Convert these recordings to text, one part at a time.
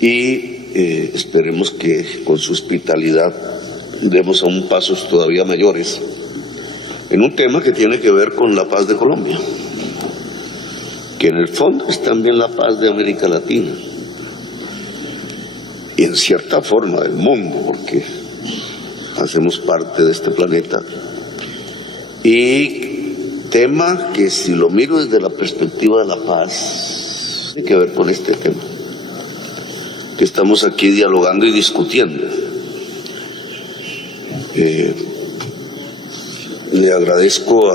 y esperemos que con su hospitalidad demos aún pasos todavía mayores en un tema que tiene que ver con la paz de Colombia, que en el fondo es también la paz de América Latina y en cierta forma del mundo, porque hacemos parte de este planeta. Y tema que, si lo miro desde la perspectiva de la paz, tiene que ver con este tema que estamos aquí dialogando y discutiendo. Le agradezco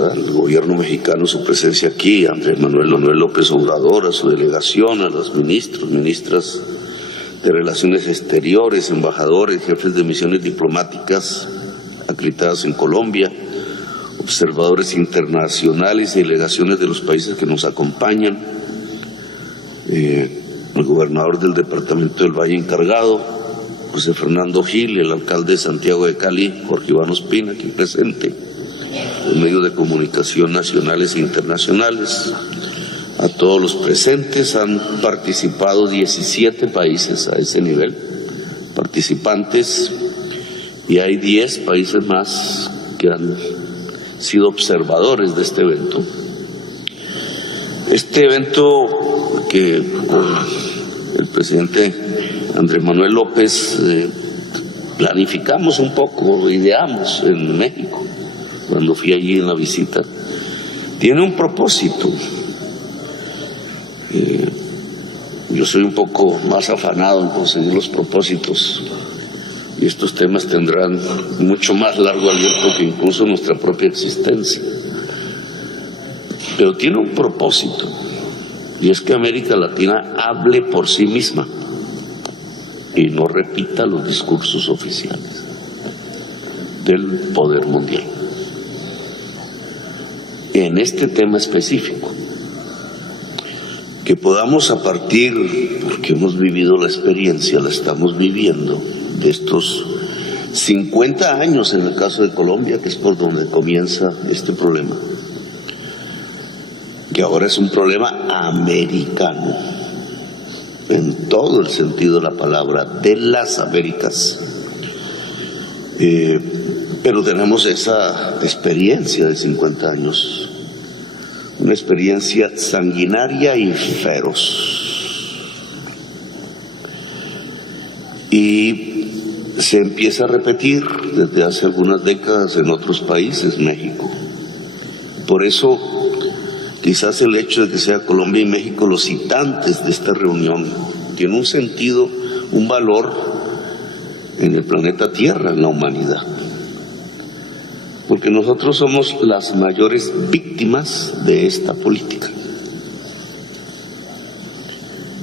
al gobierno mexicano su presencia aquí, a Andrés Manuel López Obrador, a su delegación, a los ministros, ministras de Relaciones Exteriores, embajadores, jefes de misiones diplomáticas acreditadas en Colombia, observadores internacionales y delegaciones de los países que nos acompañan, el gobernador del departamento del Valle encargado, José Fernando Gil, el alcalde de Santiago de Cali, Jorge Iván Ospina, aquí presente, los medios de comunicación nacionales e internacionales. A todos los presentes, han participado 17 países a ese nivel, participantes, y hay 10 países más que han sido observadores de este evento. Este evento que el presidente Andrés Manuel López planificamos un poco, ideamos en México, cuando fui allí en la visita, tiene un propósito. Yo soy un poco más afanado en conseguir los propósitos y estos temas tendrán mucho más largo aliento que incluso nuestra propia existencia. Pero tiene un propósito, y es que América Latina hable por sí misma y no repita los discursos oficiales del poder mundial. En este tema específico, que podamos, a partir, porque hemos vivido la experiencia, la estamos viviendo, de estos 50 años en el caso de Colombia, que es por donde comienza este problema, que ahora es un problema americano, en todo el sentido de la palabra, de las Américas. Pero tenemos esa experiencia de 50 años, una experiencia sanguinaria y feroz. Y se empieza a repetir desde hace algunas décadas en otros países, México. Por eso, quizás el hecho de que sea Colombia y México los citantes de esta reunión tiene un sentido, un valor en el planeta Tierra, en la humanidad. Porque nosotros somos las mayores víctimas de esta política.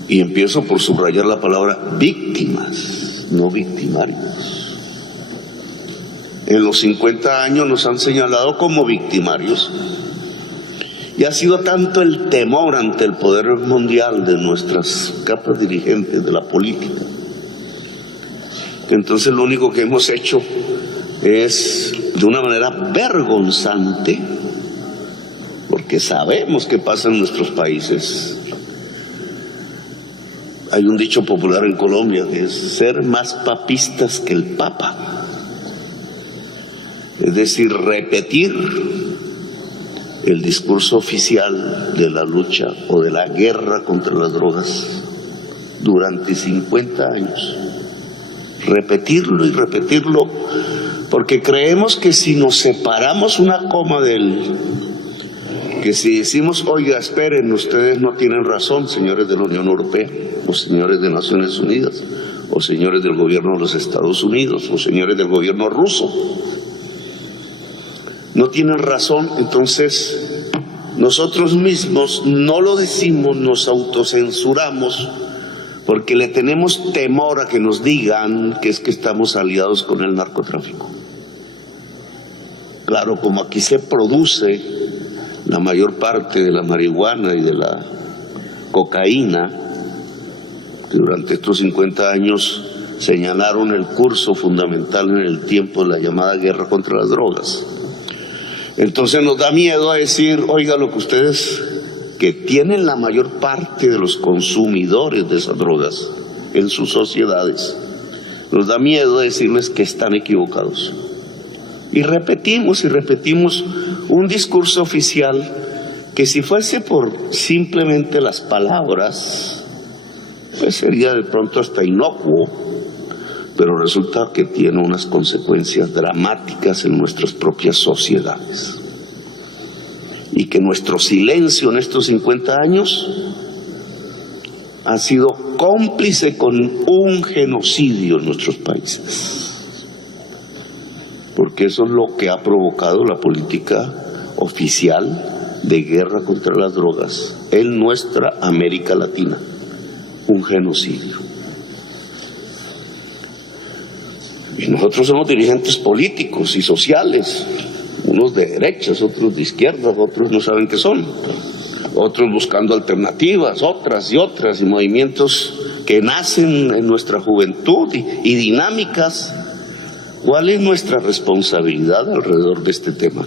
Y empiezo por subrayar la palabra víctimas, no victimarios. En los 50 años nos han señalado como victimarios. Y ha sido tanto el temor ante el poder mundial de nuestras capas dirigentes de la política, que entonces lo único que hemos hecho es, de una manera vergonzante, porque sabemos qué pasa en nuestros países. Hay un dicho popular en Colombia que es ser más papistas que el Papa. Es decir, repetir el discurso oficial de la lucha o de la guerra contra las drogas durante 50 años. Repetirlo y repetirlo, porque creemos que si nos separamos una coma de él, que si decimos, oiga, esperen, ustedes no tienen razón, señores de la Unión Europea, o señores de Naciones Unidas, o señores del gobierno de los Estados Unidos, o señores del gobierno ruso, no tienen razón, entonces nosotros mismos no lo decimos, nos autocensuramos, porque le tenemos temor a que nos digan que es que estamos aliados con el narcotráfico. Claro, como aquí se produce la mayor parte de la marihuana y de la cocaína, que durante estos 50 años señalaron el curso fundamental en el tiempo de la llamada guerra contra las drogas. Entonces nos da miedo a decir, oiga, lo que ustedes que tienen la mayor parte de los consumidores de esas drogas en sus sociedades, nos da miedo decirles que están equivocados. Y repetimos un discurso oficial que, si fuese por simplemente las palabras, pues sería de pronto hasta inocuo, pero resulta que tiene unas consecuencias dramáticas en nuestras propias sociedades. Y que nuestro silencio en estos 50 años ha sido cómplice con un genocidio en nuestros países. Porque eso es lo que ha provocado la política oficial de guerra contra las drogas en nuestra América Latina. Un genocidio. Y nosotros somos dirigentes políticos y sociales, unos de derechas, otros de izquierdas, otros no saben qué son, otros buscando alternativas, otras, y movimientos que nacen en nuestra juventud y dinámicas. ¿Cuál es nuestra responsabilidad alrededor de este tema?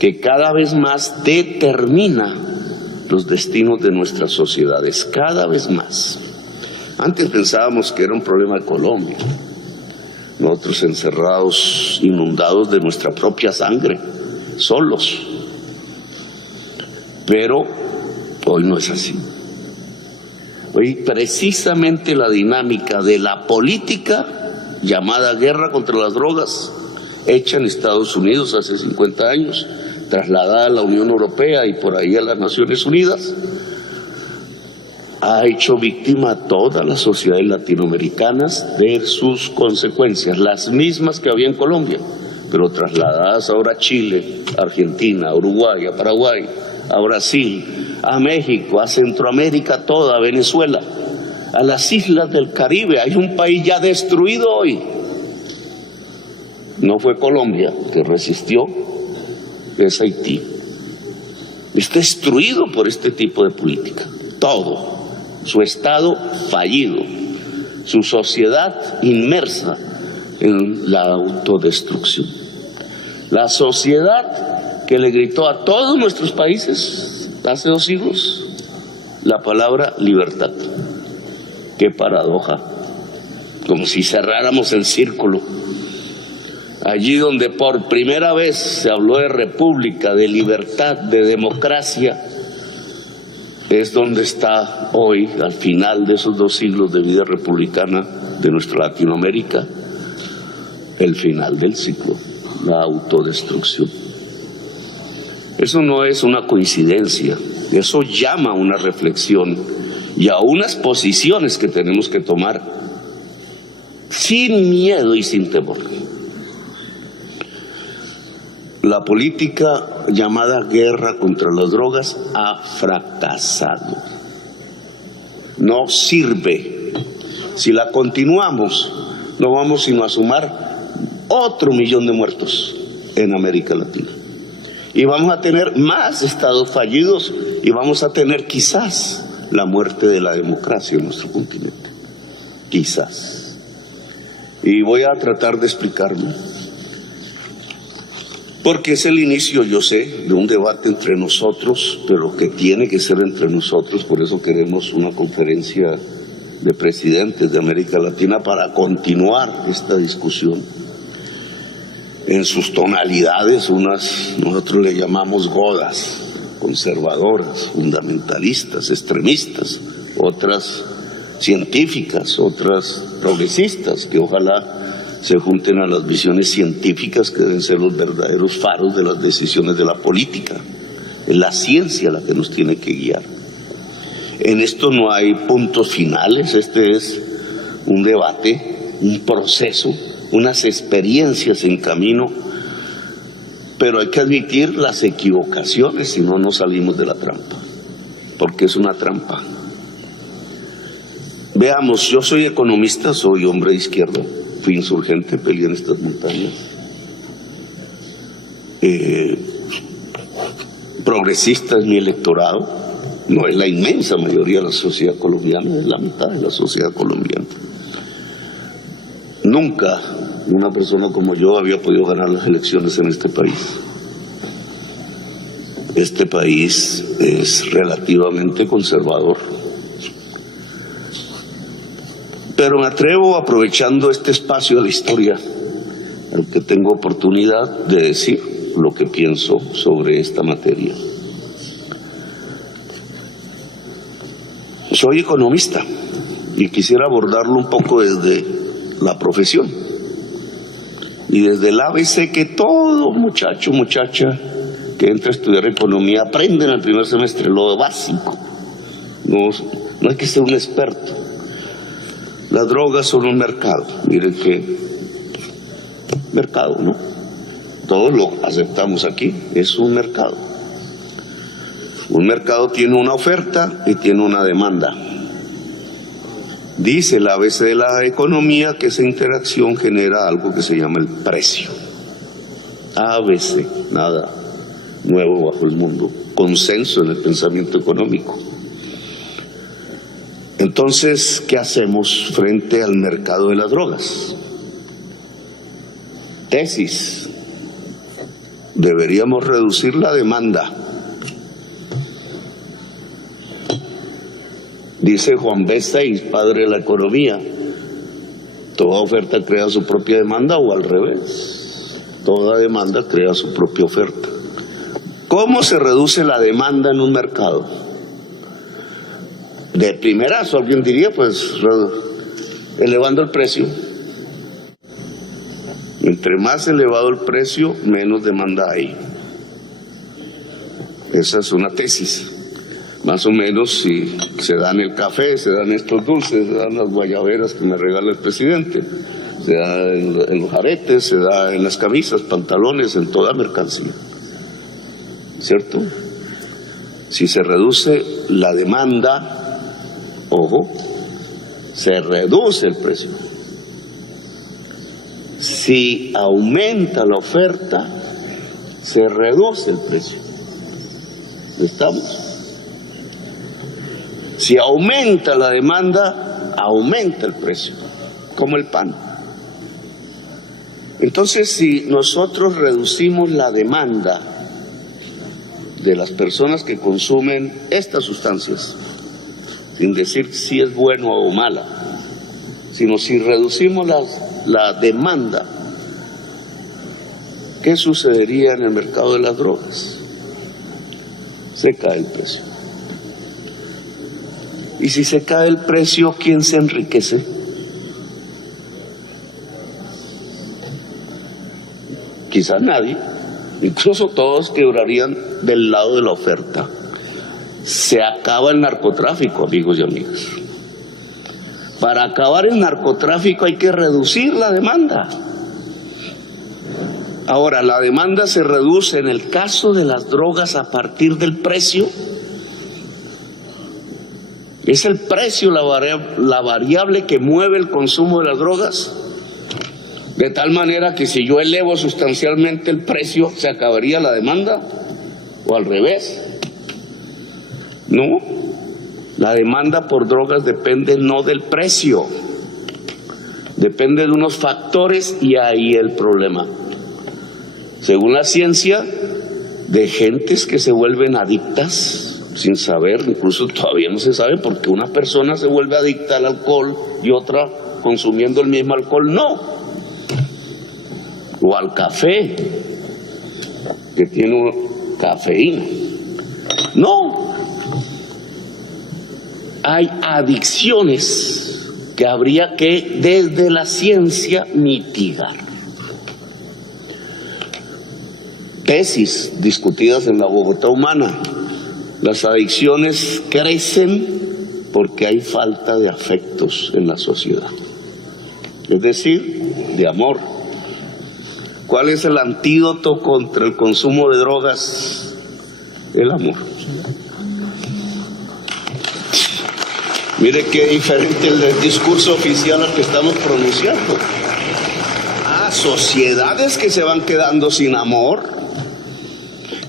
Que cada vez más determina los destinos de nuestras sociedades, cada vez más. Antes pensábamos que era un problema de Colombia, nosotros encerrados, inundados de nuestra propia sangre, solos. Pero hoy no es así. Hoy precisamente la dinámica de la política llamada guerra contra las drogas, hecha en Estados Unidos hace 50 años, trasladada a la Unión Europea y por ahí a las Naciones Unidas, ha hecho víctima a todas las sociedades latinoamericanas de sus consecuencias, las mismas que había en Colombia, pero trasladadas ahora a Chile, a Argentina, a Uruguay, a Paraguay, a Brasil, a México, a Centroamérica toda, a Venezuela, a las islas del Caribe. Hay un país ya destruido hoy. No fue Colombia que resistió, es Haití. Es destruido por este tipo de política, todo. Su Estado fallido, su sociedad inmersa en la autodestrucción. La sociedad que le gritó a todos nuestros países hace 2 siglos la palabra libertad. Qué paradoja, como si cerráramos el círculo. Allí donde por primera vez se habló de república, de libertad, de democracia, es donde está hoy, al final de esos 2 siglos de vida republicana de nuestra Latinoamérica, el final del ciclo, la autodestrucción. Eso no es una coincidencia, eso llama a una reflexión y a unas posiciones que tenemos que tomar sin miedo y sin temor. La política llamada guerra contra las drogas ha fracasado. No sirve. Si la continuamos, no vamos sino a sumar otro 1.000.000 de muertos en América Latina. Y vamos a tener más estados fallidos y vamos a tener quizás la muerte de la democracia en nuestro continente. Quizás. Y voy a tratar de explicarme. Porque es el inicio, yo sé, de un debate entre nosotros, pero que tiene que ser entre nosotros. Por eso queremos una conferencia de presidentes de América Latina para continuar esta discusión en sus tonalidades. Unas nosotros le llamamos godas, conservadoras, fundamentalistas, extremistas, otras científicas, otras progresistas, que ojalá se junten a las visiones científicas que deben ser los verdaderos faros de las decisiones de la política. Es la ciencia la que nos tiene que guiar. En esto no hay puntos finales, este es un debate, un proceso, unas experiencias en camino, pero hay que admitir las equivocaciones, si no, no salimos de la trampa, porque es una trampa. Veamos, yo soy economista, soy hombre de izquierda, fui insurgente, peleé en estas montañas. Progresista es mi electorado, no es la inmensa mayoría de la sociedad colombiana, es la mitad de la sociedad colombiana. Nunca una persona como yo había podido ganar las elecciones en este país. Este país es relativamente conservador. Pero me atrevo, aprovechando este espacio de la historia, en que tengo oportunidad de decir lo que pienso sobre esta materia. Soy economista y quisiera abordarlo un poco desde la profesión y desde el ABC que todo muchacho, muchacha que entra a estudiar economía aprende en el primer semestre, lo básico. No hay que ser un experto. Las drogas son un mercado. Miren qué mercado, ¿no? Todos lo aceptamos aquí, es un mercado. Un mercado tiene una oferta y tiene una demanda. Dice el ABC de la economía que esa interacción genera algo que se llama el precio. ABC, nada nuevo bajo el mundo, consenso en el pensamiento económico. Entonces, ¿qué hacemos frente al mercado de las drogas? Tesis: deberíamos reducir la demanda. Dice Juan B. Seix, padre de la economía, toda oferta crea su propia demanda, o al revés, toda demanda crea su propia oferta. ¿Cómo se reduce la demanda en un mercado? De primerazo alguien diría, pues, elevando el precio. Entre más elevado el precio, menos demanda hay. Esa es una tesis. Más o menos, si se dan el café, se dan estos dulces, se dan las guayaberas que me regala el presidente, se da en los aretes, se da en las camisas, pantalones, en toda mercancía. ¿Cierto? Si se reduce la demanda, ojo, se reduce el precio. Si aumenta la oferta, se reduce el precio. ¿Estamos? Si aumenta la demanda, aumenta el precio, como el pan. Entonces, si nosotros reducimos la demanda de las personas que consumen estas sustancias, sin decir si es bueno o mala, sino si reducimos la demanda, ¿qué sucedería en el mercado de las drogas? Se cae el precio. Y si se cae el precio, ¿quién se enriquece? Quizás nadie, incluso todos quebrarían del lado de la oferta. Se acaba el narcotráfico, amigos y amigas. Para acabar el narcotráfico hay que reducir la demanda. Ahora, la demanda se reduce en el caso de las drogas a partir del precio. ¿Es el precio la variable que mueve el consumo de las drogas? De tal manera que si yo elevo sustancialmente el precio, ¿se acabaría la demanda? ¿O al revés? No. La demanda por drogas depende no del precio, depende de unos factores, y ahí el problema. Según la ciencia, de gentes que se vuelven adictas sin saber, incluso todavía no se sabe por qué una persona se vuelve adicta al alcohol y otra consumiendo el mismo alcohol no, o al café que tiene cafeína. No, hay adicciones que habría que desde la ciencia mitigar. Tesis discutidas en la Bogotá humana: las adicciones crecen porque hay falta de afectos en la sociedad, es decir, de amor. ¿Cuál es el antídoto contra el consumo de drogas? El amor. Mire qué diferente el discurso oficial al que estamos pronunciando. Sociedades que se van quedando sin amor,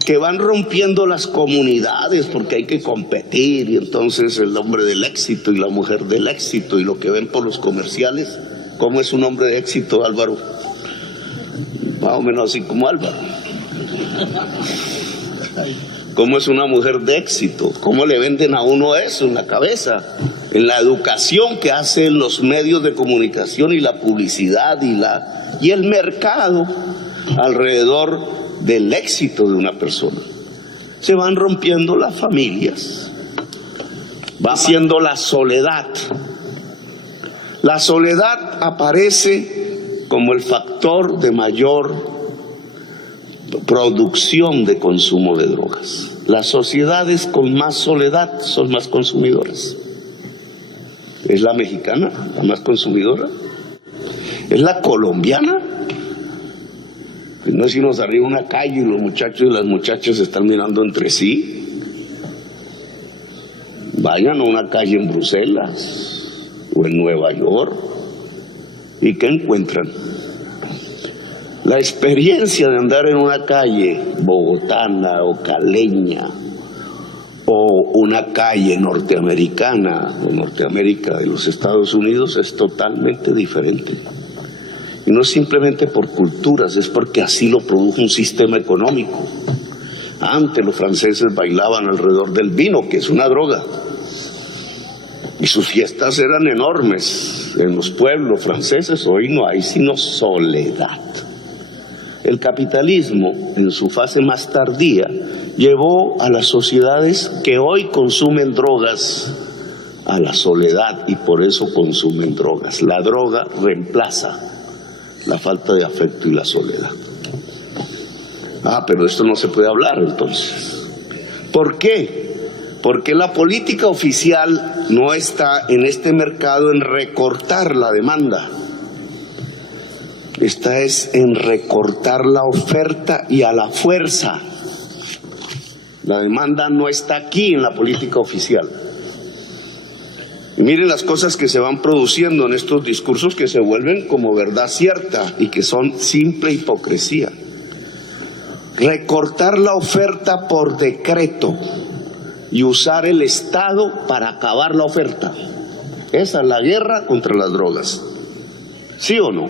que van rompiendo las comunidades porque hay que competir, y entonces el hombre del éxito y la mujer del éxito, y lo que ven por los comerciales. ¿Cómo es un hombre de éxito, Álvaro? Más o menos así como Álvaro. cómo es una mujer de éxito, cómo le venden a uno eso en la cabeza, en la educación que hacen los medios de comunicación y la publicidad y el mercado alrededor del éxito de una persona. Se van rompiendo las familias, va siendo la soledad. La soledad aparece como el factor de mayor producción de consumo de drogas. Las sociedades con más soledad son más consumidoras. ¿Es la mexicana la más consumidora? ¿Es la colombiana? Pues no es irnos arriba a una calle y los muchachos y las muchachas se están mirando entre sí. Vayan a una calle en Bruselas o en Nueva York. ¿Y qué encuentran? La experiencia de andar en una calle bogotana o caleña o una calle norteamericana o Norteamérica de los Estados Unidos es totalmente diferente. Y no es simplemente por culturas, es porque así lo produjo un sistema económico. Antes los franceses bailaban alrededor del vino, que es una droga. Y sus fiestas eran enormes en los pueblos franceses. Hoy no hay sino soledad. El capitalismo, en su fase más tardía, llevó a las sociedades que hoy consumen drogas a la soledad y por eso consumen drogas. La droga reemplaza la falta de afecto y la soledad. Pero esto no se puede hablar entonces. ¿Por qué? Porque la política oficial no está en este mercado en recortar la demanda. Esta es en recortar la oferta y a la fuerza. La demanda no está aquí en la política oficial. Y miren las cosas que se van produciendo en estos discursos que se vuelven como verdad cierta y que son simple hipocresía. Recortar la oferta por decreto y usar el Estado para acabar la oferta. Esa es la guerra contra las drogas. ¿Sí o no?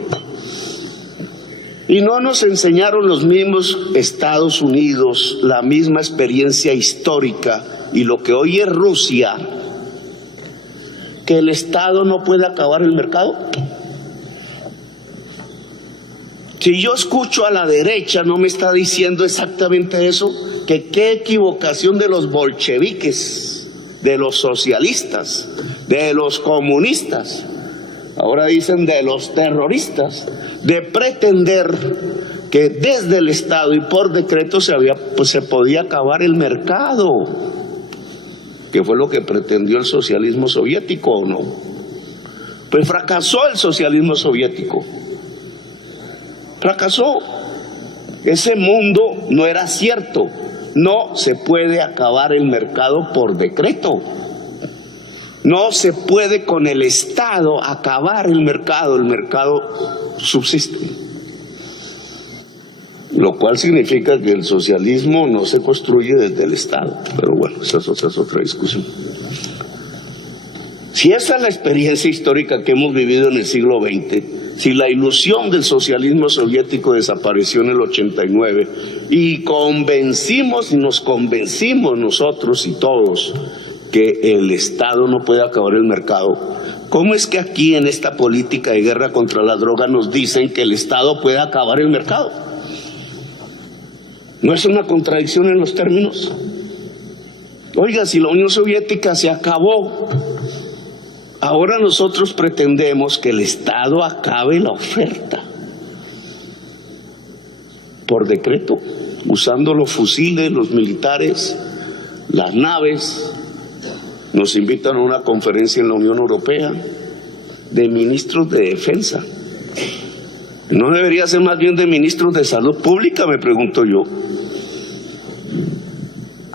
Y no nos enseñaron los mismos Estados Unidos la misma experiencia histórica y lo que hoy es Rusia, que el Estado no puede acabar el mercado. Si yo escucho a la derecha, no me está diciendo exactamente eso, que qué equivocación de los bolcheviques, de los socialistas, de los comunistas, ahora dicen de los terroristas, de pretender que desde el Estado y por decreto se podía acabar el mercado, que fue lo que pretendió el socialismo soviético, ¿o no? Pues fracasó el socialismo soviético. Fracasó. Ese mundo no era cierto. No se puede acabar el mercado por decreto. No se puede con el Estado acabar el mercado subsiste. Lo cual significa que el socialismo no se construye desde el Estado. Pero bueno, esa es otra discusión. Si esa es la experiencia histórica que hemos vivido en el siglo XX, si la ilusión del socialismo soviético desapareció en el 89 y nos convencimos nosotros y todos que el Estado no puede acabar el mercado, ¿cómo es que aquí en esta política de guerra contra la droga nos dicen que el Estado puede acabar el mercado? ¿No es una contradicción en los términos? Oiga, si la Unión Soviética se acabó, ahora nosotros pretendemos que el Estado acabe la oferta por decreto, usando los fusiles, los militares, las naves. Nos invitan a una conferencia en la Unión Europea de ministros de defensa. ¿No debería ser más bien de ministros de salud pública, me pregunto yo?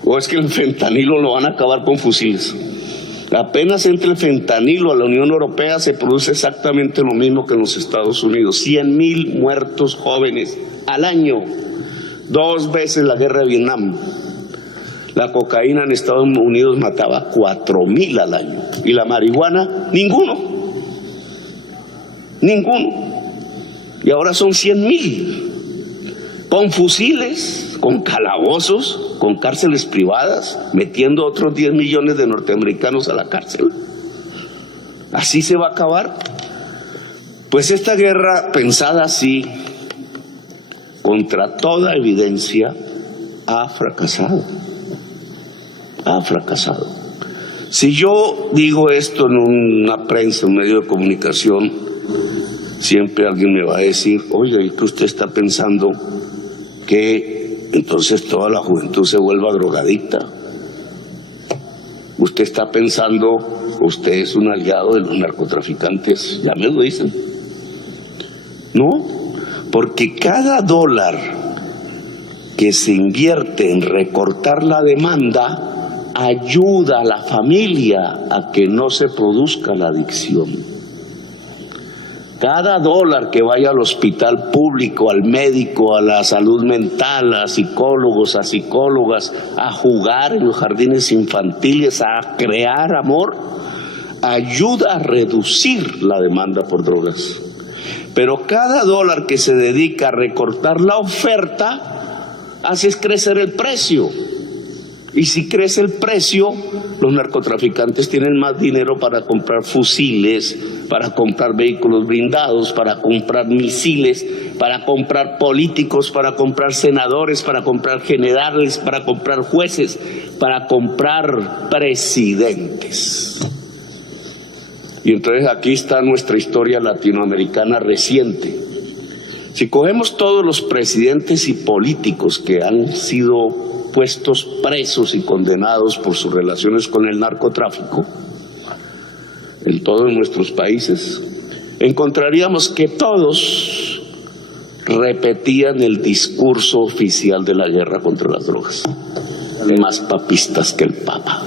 ¿O es que el fentanilo lo van a acabar con fusiles? Apenas entre el fentanilo a la Unión Europea se produce exactamente lo mismo que en los Estados Unidos. 100,000 muertos jóvenes al año, 2 veces la guerra de Vietnam. La cocaína en Estados Unidos mataba 4,000 al año. Y la marihuana, ninguno. Y ahora son 100,000. Con fusiles, con calabozos, con cárceles privadas, metiendo otros 10 millones de norteamericanos a la cárcel. ¿Así se va a acabar? Pues esta guerra, pensada así, contra toda evidencia, ha fracasado. Ha fracasado. Si yo digo esto en una prensa, un medio de comunicación, siempre alguien me va a decir, oiga, ¿y qué usted está pensando? Que entonces toda la juventud se vuelva drogadicta. Usted está pensando, usted es un aliado de los narcotraficantes, ya me lo dicen. No, porque cada dólar que se invierte en recortar la demanda ayuda a la familia a que no se produzca la adicción. Cada dólar que vaya al hospital público, al médico, a la salud mental, a psicólogos, a psicólogas, a jugar en los jardines infantiles, a crear amor, ayuda a reducir la demanda por drogas. Pero cada dólar que se dedica a recortar la oferta, hace crecer el precio. Y si crece el precio, los narcotraficantes tienen más dinero para comprar fusiles, para comprar vehículos blindados, para comprar misiles, para comprar políticos, para comprar senadores, para comprar generales, para comprar jueces, para comprar presidentes. Y entonces aquí está nuestra historia latinoamericana reciente. Si cogemos todos los presidentes y políticos que han sido puestos presos y condenados por sus relaciones con el narcotráfico en todos nuestros países, encontraríamos que todos repetían el discurso oficial de la guerra contra las drogas. Más papistas que el Papa.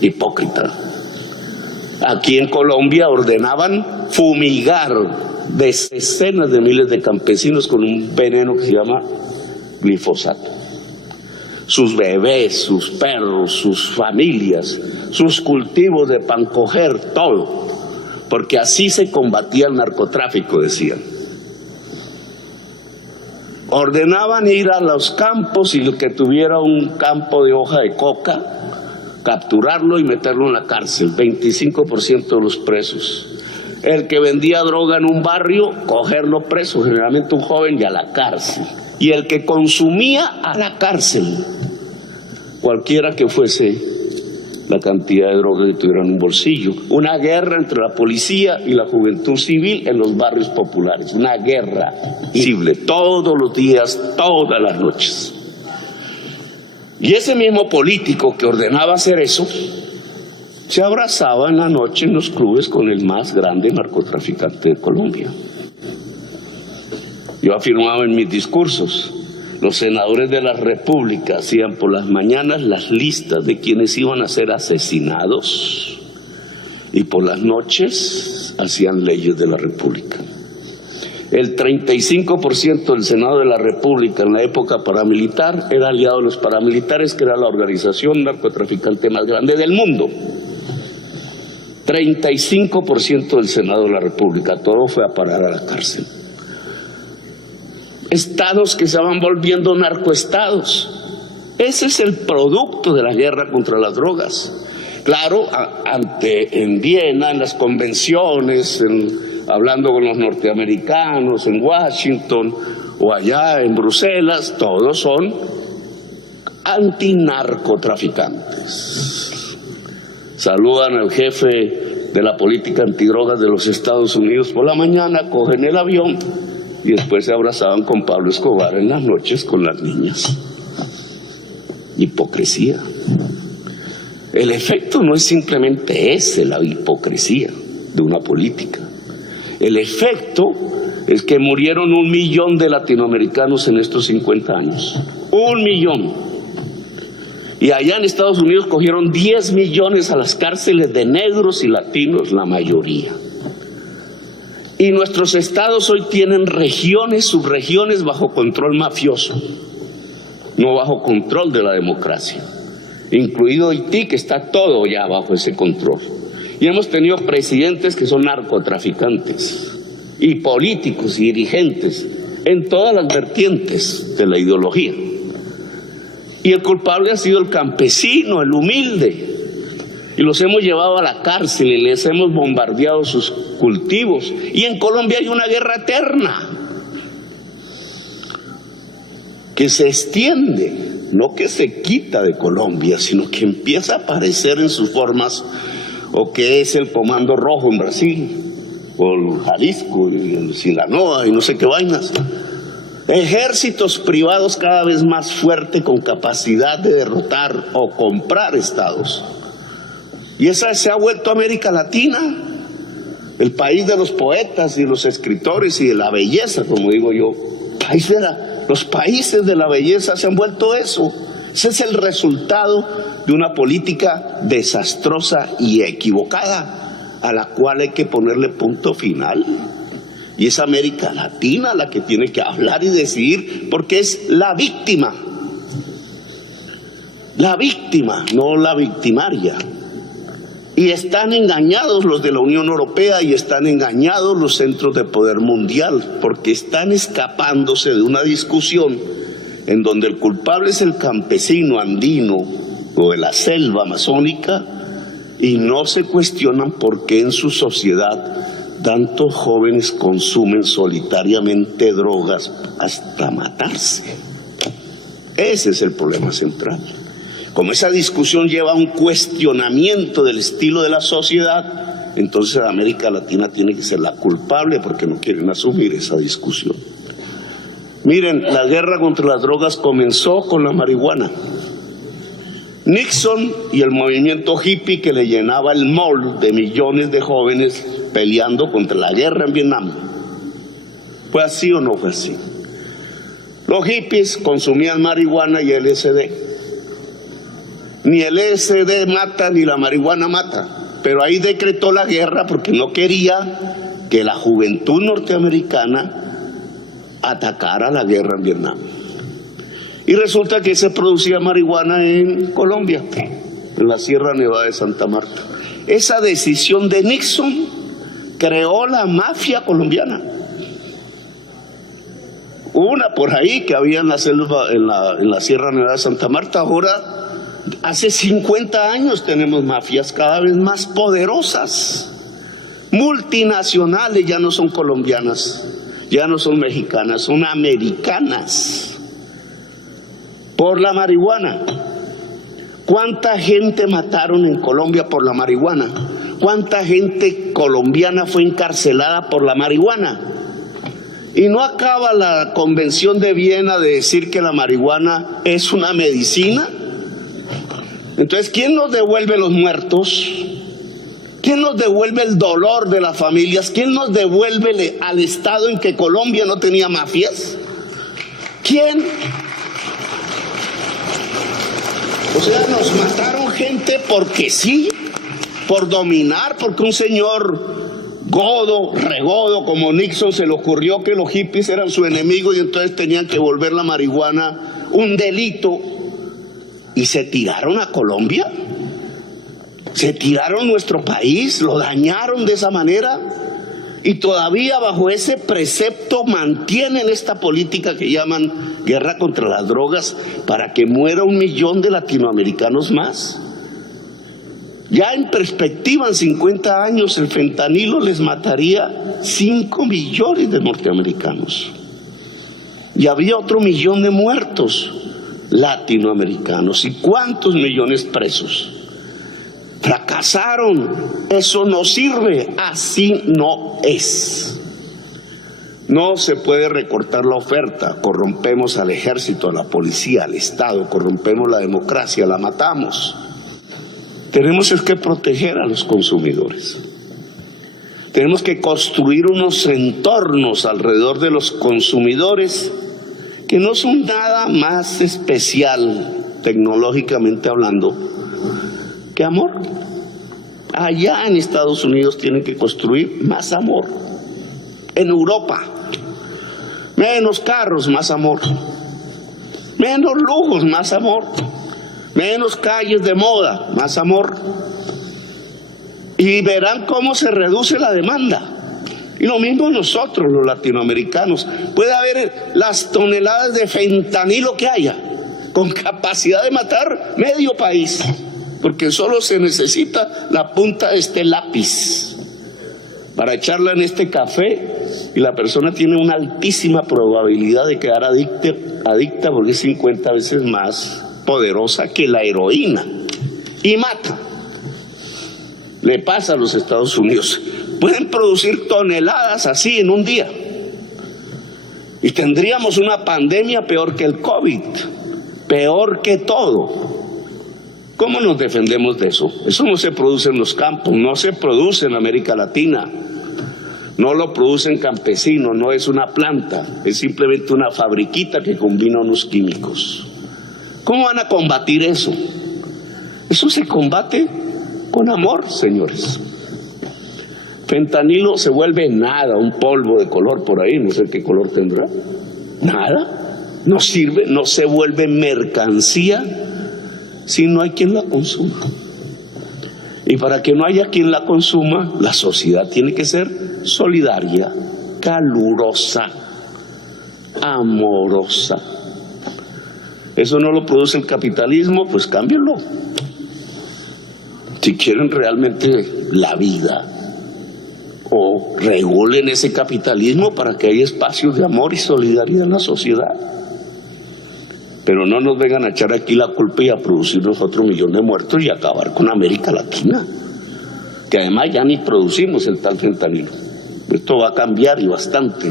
Hipócrita. Aquí en Colombia ordenaban fumigar decenas de miles de campesinos con un veneno que se llama glifosato. Sus bebés, sus perros, sus familias, sus cultivos de pancoger, todo. Porque así se combatía el narcotráfico, decían. Ordenaban ir a los campos y el que tuviera un campo de hoja de coca, capturarlo y meterlo en la cárcel, 25% de los presos. El que vendía droga en un barrio, cogerlo preso, generalmente un joven, y a la cárcel. Y el que consumía, a la cárcel, cualquiera que fuese la cantidad de droga que tuviera en un bolsillo. Una guerra entre la policía y la juventud civil en los barrios populares, una guerra visible, todos los días, todas las noches. Y ese mismo político que ordenaba hacer eso, se abrazaba en la noche en los clubes con el más grande narcotraficante de Colombia. Yo afirmaba en mis discursos, los senadores de la República hacían por las mañanas las listas de quienes iban a ser asesinados y por las noches hacían leyes de la República. El 35% del Senado de la República en la época paramilitar era aliado de los paramilitares, que era la organización narcotraficante más grande del mundo. 35% del Senado de la República, todo fue a parar a la cárcel. Estados que se van volviendo narcoestados. Ese es el producto de la guerra contra las drogas. Claro, en Viena, en las convenciones, hablando con los norteamericanos, en Washington o allá en Bruselas, todos son antinarcotraficantes. Saludan al jefe de la política antidrogas de los Estados Unidos por la mañana, cogen el avión y después se abrazaban con Pablo Escobar en las noches con las niñas. Hipocresía. El efecto no es simplemente ese, la hipocresía de una política. El efecto es que murieron 1 millón de latinoamericanos en estos 50 años. 1 millón. Y allá en Estados Unidos cogieron 10 millones a las cárceles de negros y latinos, la mayoría. Y nuestros estados hoy tienen regiones, subregiones bajo control mafioso, no bajo control de la democracia, incluido Haití, que está todo ya bajo ese control. Y hemos tenido presidentes que son narcotraficantes, y políticos y dirigentes en todas las vertientes de la ideología. Y el culpable ha sido el campesino, el humilde. Y los hemos llevado a la cárcel y les hemos bombardeado sus cultivos. Y en Colombia hay una guerra eterna que se extiende, no que se quita de Colombia, sino que empieza a aparecer en sus formas, o que es el Comando Rojo en Brasil, o el Jalisco, y el Sinaloa, y no sé qué vainas. Ejércitos privados cada vez más fuertes con capacidad de derrotar o comprar estados. Y esa se ha vuelto América Latina, el país de los poetas y los escritores y de la belleza, como digo yo. Los países de la belleza se han vuelto eso. Ese es el resultado de una política desastrosa y equivocada, a la cual hay que ponerle punto final. Y es América Latina la que tiene que hablar y decidir, porque es la víctima. La víctima, no la victimaria. Y están engañados los de la Unión Europea y están engañados los centros de poder mundial, porque están escapándose de una discusión en donde el culpable es el campesino andino o de la selva amazónica, y no se cuestionan por qué en su sociedad tantos jóvenes consumen solitariamente drogas hasta matarse. Ese es el problema central. Como esa discusión lleva a un cuestionamiento del estilo de la sociedad, entonces América Latina tiene que ser la culpable porque no quieren asumir esa discusión. Miren, la guerra contra las drogas comenzó con la marihuana. Nixon y el movimiento hippie que le llenaba el mall de millones de jóvenes peleando contra la guerra en Vietnam. ¿Fue así o no fue así? Los hippies consumían marihuana y LSD. Ni el LSD mata ni la marihuana mata, pero ahí decretó la guerra porque no quería que la juventud norteamericana atacara la guerra en Vietnam. Y resulta que se producía marihuana en Colombia, en la Sierra Nevada de Santa Marta. Esa decisión de Nixon creó la mafia colombiana. Una por ahí que había en la selva, en la Sierra Nevada de Santa Marta. Ahora, hace 50 años tenemos mafias cada vez más poderosas, multinacionales, ya no son colombianas, ya no son mexicanas, son americanas, por la marihuana. ¿Cuánta gente mataron en Colombia por la marihuana? ¿Cuánta gente colombiana fue encarcelada por la marihuana? Y no acaba la Convención de Viena de decir que la marihuana es una medicina. Entonces, ¿quién nos devuelve los muertos? ¿Quién nos devuelve el dolor de las familias? ¿Quién nos devuelve al estado en que Colombia no tenía mafias? ¿Quién? O sea, nos mataron gente porque sí, por dominar, porque un señor regodo como Nixon se le ocurrió que los hippies eran su enemigo y entonces tenían que volver la marihuana un delito. Y se tiraron a Colombia, se tiraron nuestro país, lo dañaron de esa manera, y todavía bajo ese precepto mantienen esta política que llaman guerra contra las drogas para que muera 1 millón de latinoamericanos más. Ya en perspectiva, en 50 años, el fentanilo les mataría 5 millones de norteamericanos. Y había otro 1 millón de muertos latinoamericanos. ¿Y cuántos millones presos? Fracasaron. Eso no sirve. Así no es. No se puede recortar la oferta. Corrompemos al ejército, a la policía, al Estado. Corrompemos la democracia, la matamos. Tenemos que proteger a los consumidores. Tenemos que construir unos entornos alrededor de los consumidores que no son nada más especial, tecnológicamente hablando, que amor. Allá en Estados Unidos tienen que construir más amor. En Europa, menos carros, más amor. Menos lujos, más amor. Menos calles de moda, más amor. Y verán cómo se reduce la demanda. Y lo mismo nosotros, los latinoamericanos. Puede haber las toneladas de fentanilo que haya, con capacidad de matar medio país, porque solo se necesita la punta de este lápiz para echarla en este café y la persona tiene una altísima probabilidad de quedar adicta porque es 50 veces más poderosa que la heroína y mata. Le pasa a los Estados Unidos. Pueden producir toneladas así en un día y tendríamos una pandemia peor que el COVID, peor que todo. ¿Cómo nos defendemos de eso? Eso no se produce en los campos, no se produce en América Latina, no lo producen campesinos, no es una planta, es simplemente una fabriquita que combina unos químicos. ¿Cómo van a combatir eso? Eso se combate con amor, señores. Fentanilo se vuelve nada, un polvo de color por ahí, no sé qué color tendrá. Nada, no sirve, no se vuelve mercancía si no hay quien la consuma. Y para que no haya quien la consuma, la sociedad tiene que ser solidaria, calurosa, amorosa. Eso no lo produce el capitalismo, pues cámbienlo. Si quieren realmente la vida, o regulen ese capitalismo para que haya espacios de amor y solidaridad en la sociedad. Pero no nos vengan a echar aquí la culpa y a producirnos otro millón de muertos y acabar con América Latina, que además ya ni producimos el tal fentanilo. Esto va a cambiar y bastante.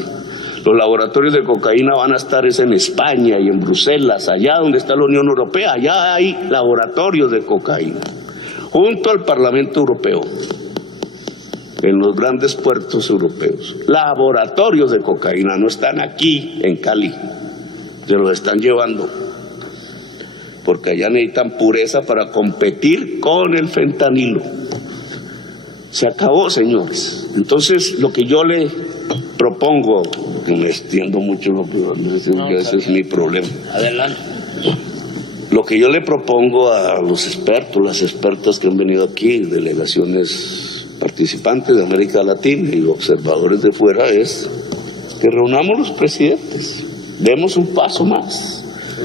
Los laboratorios de cocaína van a estar en España y en Bruselas, allá donde está la Unión Europea, allá hay laboratorios de cocaína, junto al Parlamento Europeo, en los grandes puertos europeos. Laboratorios de cocaína, no están aquí en Cali, se los están llevando, porque allá necesitan pureza para competir con el fentanilo. Se acabó, señores. Entonces, lo que yo le propongo, que me extiendo mucho, que ese es mi problema. Adelante. Lo que yo le propongo a los expertos, las expertas que han venido aquí, delegaciones participantes de América Latina y observadores de fuera, es que reunamos los presidentes, demos un paso más.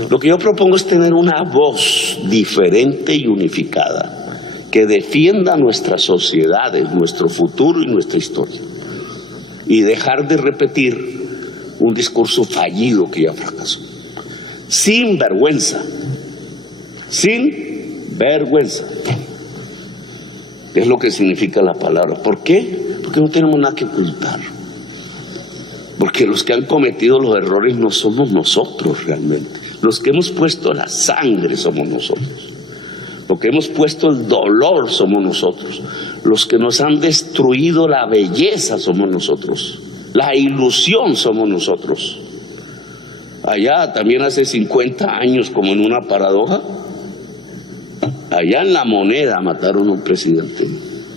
Lo que yo propongo es tener una voz diferente y unificada, que defienda nuestras sociedades, nuestro futuro y nuestra historia, y dejar de repetir un discurso fallido que ya fracasó. Sin vergüenza, sin vergüenza. Es lo que significa la palabra. ¿Por qué? Porque no tenemos nada que ocultar. Porque los que han cometido los errores no somos nosotros realmente. Los que hemos puesto la sangre somos nosotros. Los que hemos puesto el dolor somos nosotros. Los que nos han destruido la belleza somos nosotros. La ilusión somos nosotros. Allá también hace 50 años, como en una paradoja, allá en La Moneda mataron a un presidente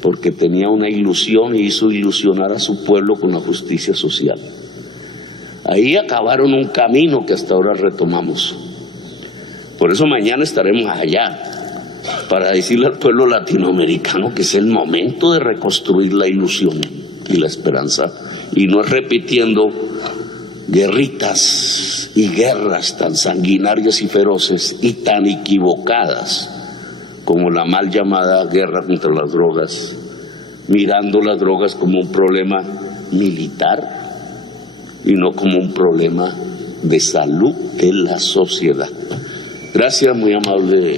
porque tenía una ilusión y hizo ilusionar a su pueblo con la justicia social. Ahí acabaron un camino que hasta ahora retomamos. Por eso mañana estaremos allá para decirle al pueblo latinoamericano que es el momento de reconstruir la ilusión y la esperanza, y no es repitiendo guerritas y guerras tan sanguinarias y feroces y tan equivocadas como la mal llamada guerra contra las drogas, mirando las drogas como un problema militar y no como un problema de salud de la sociedad. Gracias, muy amable.